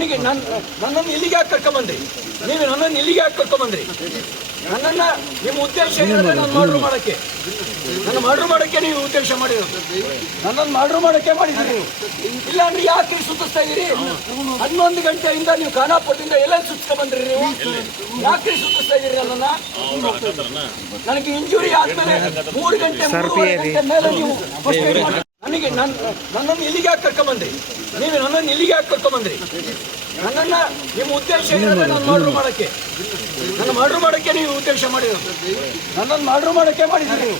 ನನಗೆ ನನ್ನ ನನ್ನನ್ನು ಇಲ್ಲಿಗೆ ಯಾಕೆ ಕರ್ಕೊಂಬಂದ್ರಿ ನೀವು ನನ್ನನ್ನು ಇಲ್ಲಿಗೆ ಯಾಕೆ ಕರ್ಕೊಂಬಂದ್ರಿ ನನ್ನನ್ನ ನಿಮ್ಮ ಉದ್ದೇಶ ಏನಂದ್ರೆ ನಾನು ಮಾಡ್ರು ಮಾಡಕ್ಕೆ. ನನ್ನ ಮರ್ಡರ್ ಮಾಡಕ್ಕೆ ನೀವು ಉದ್ದೇಶ ಮಾಡಿರೋದು. ನನ್ನನ್ನು ಮಾಡ್ರು ಮಾಡಕ್ಕೆ ಮಾಡಿದ್ರಿ ನೀವು. ಇಲ್ಲ ಅಂದ್ರೆ ಯಾಕೆ ಸುತ್ತಿಸ್ತಾ ಇದೀರಿ ಹನ್ನೊಂದು ಗಂಟೆಯಿಂದ ನೀವು ಖಾನಾಪುರದಿಂದ ಎಲ್ಲ ಸುತ್ತಿಸ್ಕೊಂಡ್ ಬಂದ್ರಿ ನೀವು? ಯಾಕೆ ಸುತ್ತಿಸ್ತಾ ಇದೀರಿ ನನ್ನನ್ನ? ನನಗೆ ಇಂಜುರಿ ಆದ್ಮೇಲೆ ಮೂರು ಗಂಟೆ ಗಂಟೆ ಮೇಲೆ ನೀವು ನನಗೆ ನನ್ನ ನನ್ನನ್ನು ಇಲ್ಲಿಗೆ ಯಾಕೆ ಕರ್ಕೊಂಬಂದ್ರಿ ನೀವು ನನ್ನನ್ನು ಇಲ್ಲಿಗೆ ಯಾಕೆ ಕರ್ಕೊಂಬಂದ್ರಿ ನನ್ನನ್ನ ನಿಮ್ಮ ಉದ್ದೇಶ ಏನಂದ್ರೆ ನಾನು ಮಾಡ್ರು ಮಾಡಕ್ಕೆ? ನನ್ನ ಮರ್ಡರ್ ಮಾಡೋಕ್ಕೆ ನೀವು ಉದ್ದೇಶ ಮಾಡಿರೋದು ನನ್ನನ್ನು ಮರ್ಡರ್ ಮಾಡೋಕ್ಕೆ ಮಾಡಿದ್ರಿ ನೀವು.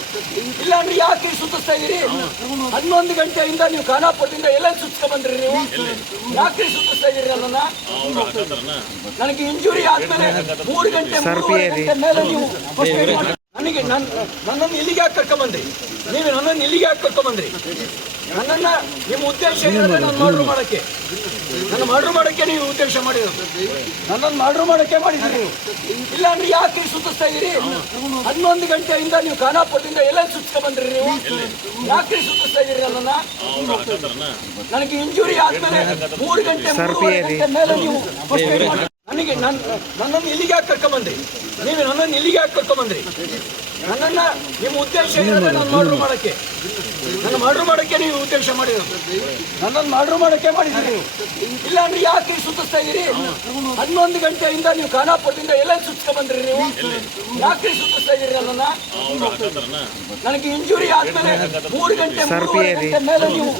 ಇಲ್ಲ ಅಂದ್ರೆ ಯಾಕೆ ಸುತ್ತಿಸ್ತಾ ಇದ್ದೀರಿ? ಹನ್ನೊಂದು ಗಂಟೆಯಿಂದ ನೀವು ಖಾನಾಪುರದಿಂದ ಎಲ್ಲ ಸುತ್ತ ಬಂದ್ರಿ ನೀವು? ಯಾಕೆ ಸುತ್ತಿಸ್ತಾ ಇದ್ದೀರಿ ನನ್ನನ್ನ? ನನಗೆ ಇಂಜುರಿ ಆದ್ಮೇಲೆ ಮೂರು ಗಂಟೆ ಮೂರು ಗಂಟೆ ಮೇಲೆ ನೀವು ಮಾಡಿ- ನನಗೆ ನನ್ನ ನನ್ನನ್ನು ಇಲ್ಲಿಗೆ ಯಾಕೆ ಕರ್ಕೊಂಬಂದ್ರಿ ನೀವು ನನ್ನನ್ನು ಇಲ್ಲಿಗೆ ಯಾಕೆ ಕರ್ಕೊಂಬಂದ್ರಿ ನನ್ನನ್ನ ನಿಮ್ಮ ಉದ್ದೇಶ ಏನಂದ್ರೆ ನಾನು ಮರ್ಡರ್ ಮಾಡಕ್ಕೆ. ನನ್ನ ಮರ್ಡರ್ ಮಾಡಕ್ಕೆ ನೀವು ಉದ್ದೇಶ ಮಾಡಿರೋದು. ನನ್ನನ್ನು ಮರ್ಡರ್ ಮಾಡಕ್ಕೆ ಮಾಡಿದ್ರಿ ನೀವು. ಇಲ್ಲ ಅಂದ್ರೆ ಯಾಕೆ ಸುತ್ತಿಸ್ತಾ ಇದ್ದೀರಿ? ಹನ್ನೊಂದು ಗಂಟೆಯಿಂದ ನೀವು ಖಾನಾಪುರದಿಂದ ಎಲ್ಲ ಸುತ್ತಿಸ್ಕೊಂಡ್ ಬಂದ್ರಿ ನೀವು? ಯಾಕೆ ಸುತ್ತಿಸ್ತಾ ಇದ್ದೀರಿ ನನ್ನನ್ನ? ನನಗೆ ಇಂಜುರಿ ಆದ್ಮೇಲೆ ಮೂರು ಗಂಟೆ ಮೂರು ಗಂಟೆ ಮೇಲೆ ನೀವು ನನಗೆ ನನ್ನ ನನ್ನನ್ನು ಇಲ್ಲಿಗೆ ಯಾಕೆ ಕರ್ಕೊಂಬಂದ್ರಿ ನೀವು ನನ್ನನ್ನು ಇಲ್ಲಿಗೆ ಯಾಕೆ ಕರ್ಕೊಂಬಂದ್ರಿ ನನ್ನನ್ನ ನಿಮ್ಮ ಉದ್ದೇಶ ಏನಂದ್ರೆ ನಾನು ಮರ್ಡರ್ ಮಾಡಕ್ಕೆ. ನನ್ನ ಮರ್ಡರ್ ಮಾಡಕ್ಕೆ ನೀವು ಉದ್ದೇಶ ಮಾಡಿರೋದು. ನನ್ನನ್ನು ಮಾಡ್ರು ಮಾಡಕ್ಕೆ ಮಾಡಿದ್ರಿ ನೀವು ಇಲ್ಲ ಅಂದ್ರೆ ಯಾಕೆ ಸುತ್ತಿಸ್ತಾ ಇದೀರಿ ಹನ್ನೊಂದು ಗಂಟೆಯಿಂದ ನೀವು ಖಾನಾಪುರದಿಂದ ಎಲ್ಲ ಸುತ್ತಿಸ್ಕೊ ಬಂದ್ರಿ ನೀವು? ಯಾಕೆ ಸುತ್ತಿಸ್ತಾ ಇದೀರಿ ನನ್ನನ್ನ? ನನಗೆ ಇಂಜುರಿ ಆದ್ಮೇಲೆ ಮೂರು ಗಂಟೆ ಮೇಲೆ ನೀವು